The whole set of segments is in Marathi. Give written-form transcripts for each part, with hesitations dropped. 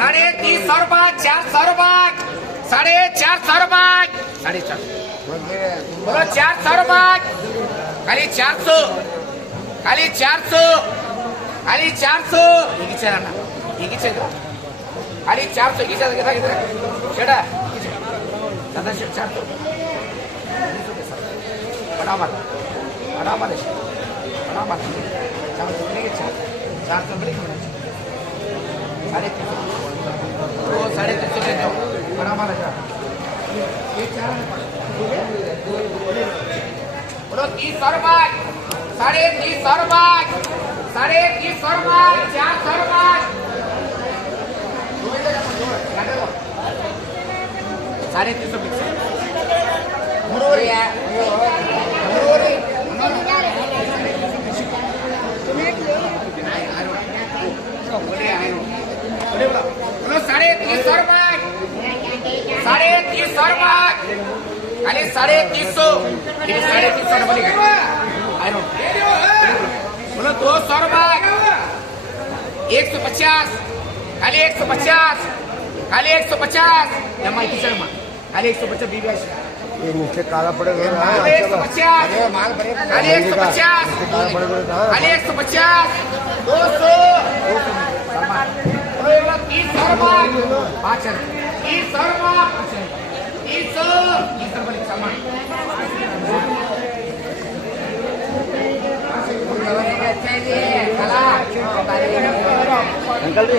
₹350, ₹400, ₹450, ₹450, बोलो ₹400, खाली 400, खाली 400, खाली 400, इच्छा ना इच्छा खाली 400 इच्छा घेता घेता शेडा दादा 400 बड़ा मार 400 नहीं इच्छा 400 बड़ी ₹350 वो ₹350 ले दो बड़ा मार ये 4 बोलो ₹300, ₹350, ₹350, ₹400, ₹350 मुरोरी है मुरोरी बोलो ₹350, ₹350, खाली 350, ये 350 बोली गई बोलो ₹200, ₹150, खाली 150, खाली 150, जमा शर्मा खाली 150 बीबीएस ये नीचे काला पड़ेगा 150, खाली 150, खाली 150, 200, ₹300, 300 बोली सलमान अंकल जी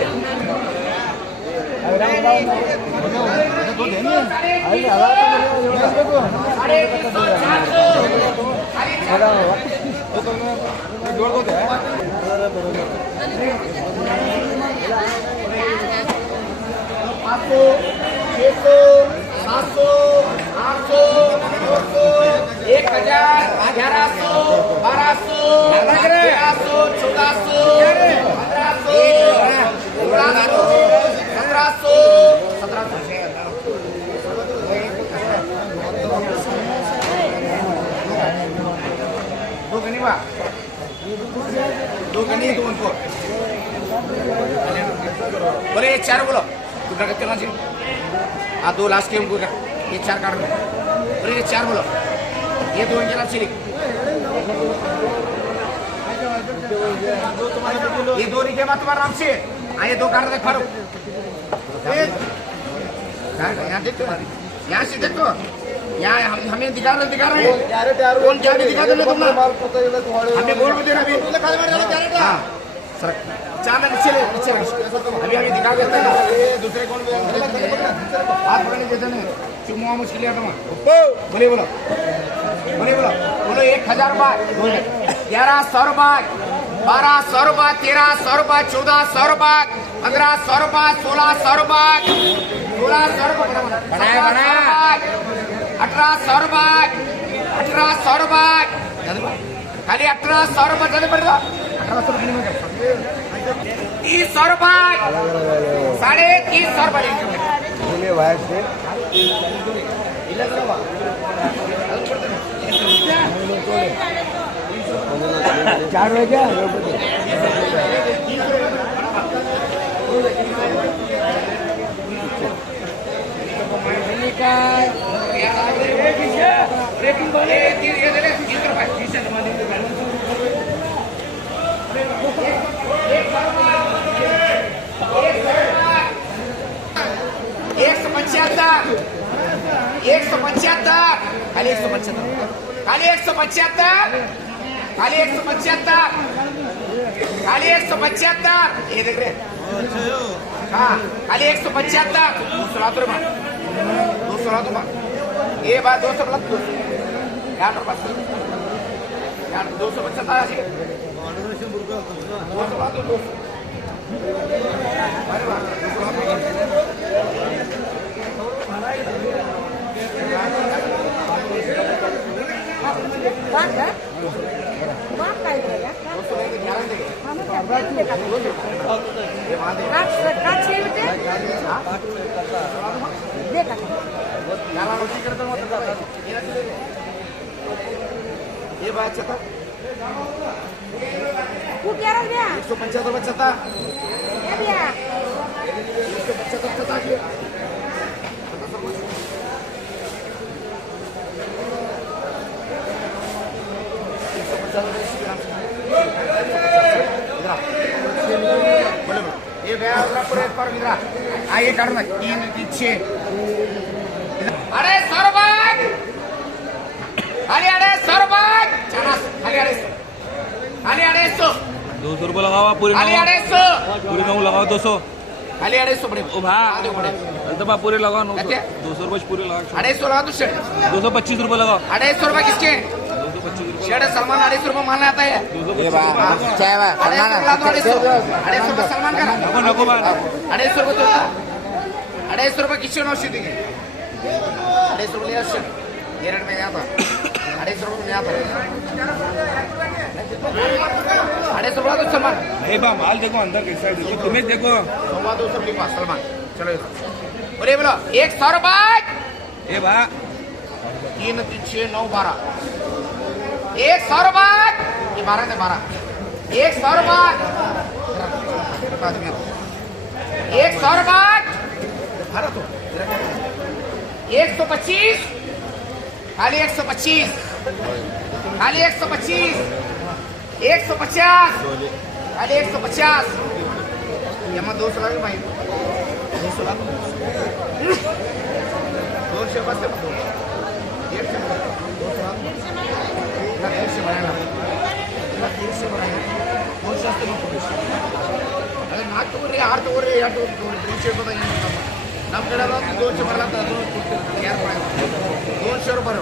दो गनी दो उनको बोले ये 4 बोलो तू क्या करते हो जी हाँ 2 लास्ट के उनको ये 4 काट लो बोले ये 4 बोलो ये 2 इंजन अच्छी ये 2 नहीं के बाद तुम्हारा नाम से ये 2 काट दे फारूक यहाँ देखो यहाँ से देखो यहाँ हमें दिखा रहे कौन क्या भी दिखा दे तुम हमें बोल भी देना अभी हाँ सर चांद नीचे अभी हमें दिखा देते हैं दूसरे कौन हाथ पकड़ने देते नहीं चुम्मा मुश्किल है बोले बोलो बोले बोलो बोलो 1000 रुपये 1100 रुपये 1200 रुपये 1300 रुपये 1400 रुपये 1500 रुपये 1600 रुपये 1600 रुपये 1800 रुपये 1800 रुपये खाली 1800 रुपये जाने पड़ेगा 1800 रुपये 300 रुपये 350 रुपये वायर से 4 बजे खाली 175 ये देख रहे हाँ खाली 175 200 ये बात 200 प्लस 275 ये बात चता तू क्या रह गया 175 बचता क्या दिया ये गया उधर पूरे पर इधर आइए काटना 3 6 अरे सरबाग खाली अरे सरबाग खाली अरे 200 रुपये लगाओ पूरी खाली नौ अरे पूरी नौ लगाओ 200 खाली अरे बड़े ओ भाई तो बा पूरे लगाओ 900 अच्छा। 200 रुपये पूरे लगाओ अरे 16 तो शेड 225 रुपये लगाओ 250 रुपये किसके 225 रुपये शेड सलमान 250 रुपये मानना आता है 225 अढ़ाई रुपये सलमान का नको नको बा 250 रुपये तो 250 रुपये किसके नौशी देंगे 250 रुपये लिया शेड ये रेट में यहाँ पर 250 रुपये में यहाँ पर 250 रुपये तो सलमान ए बा माल देखो अंदर कैसा है देखो तुम्हें देखो 200 रुपये पास सलमान चलो बोले बोलो 100 रुपये ए बा 3 6 9 12 100 रुपये ये 12 से 12 100 रुपये 100 रुपये 125 खाली 125 खाली 125 150 खाली 150 यहाँ 200 लगे भाई 200 लगे 200 बस 4 ತಗೋರಿ 6 ತಗೋರಿ 2 200 ರೂಪಾಯಿ ನಮ್ಮ ಕಡೆ 200 ಬರಲ್ಲ ಅದು ಯಾರು ಮಾಡೋದು 200 ರೂಪಾಯಿ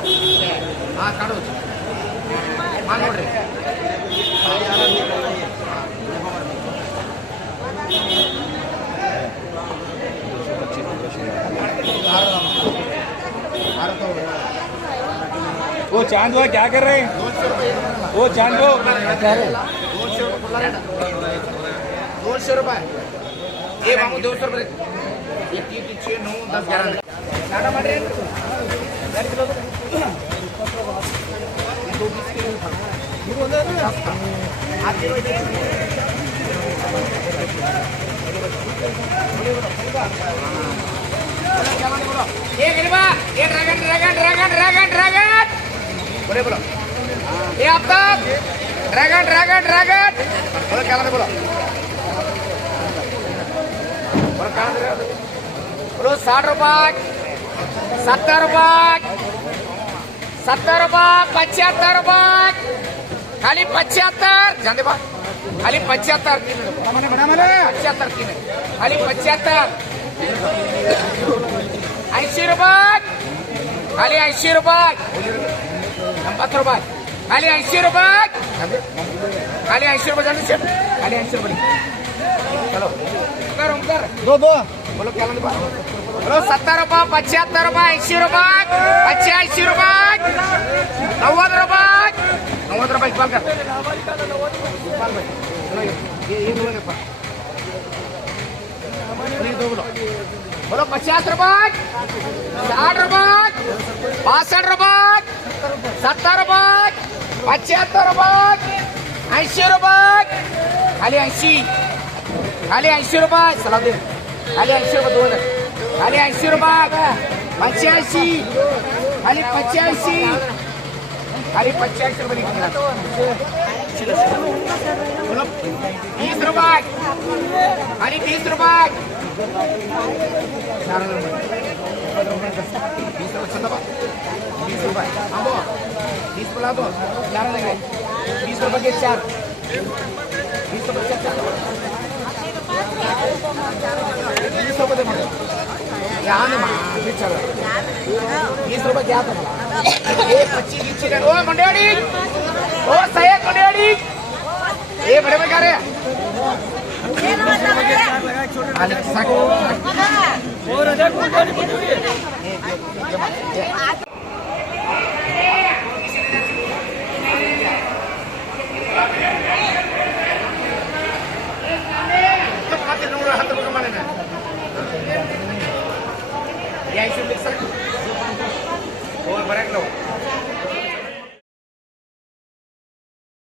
ಹಾಂ ಕಾಡು ಹಾಂ ನೋಡ್ರಿ वो चांद वो क्या कर रहे हैं 200 रुपये वो चांद वो 200 रुपये ये मामू 200 रुपये ये 3 6 9 10 11 नाटा मारे ये गरीबा ये dragon dragon dragon dragon dragon बोले बोलो ये आप तक ड्रैगन ड्रैगन ड्रैगन बोलो क्या बोलो बोलो क्या बोलो 60 रुपये 70 रुपये 70 रुपये 75 रुपये खाली 75 जाने बा खाली 75 75 की खाली 75 80 रुपये खाली 80 रुपये 80 रुपये खाली 80 रुपये खाली 80 रुपये जाने से खाली 80 रुपये चलो उमकर दो बोलो क्या बोलो 70 रुपये 75 रुपये 80 रुपये 85 रुपये 90 रुपये 90 रुपये इकबाल कर इकबाल भाई चलो ये दो बोलो बोलो 50 रुपये 60 रुपये 62 रुपये 70 रुपये 75 रुपये 80 रुपये खाली 80 खाली 80 रुपये सलाउद्दीन खाली 80 रुपये 2000 खाली 80 रुपये 85 खाली 85 खाली 85 रुपये निकल बोलो 20 रुपये खाली 20 रुपये 20 रुपये आंबो 20 बोला तो 4 लगे 20 रुपये के 4 20 रुपये 4 20 रुपये दे यहाँ नहीं मार चल 20 रुपये क्या था ये 25 की चिकन ओ मंडेड़ी ओ सैयद मंडेड़ी ये बड़े बड़े क्या रे और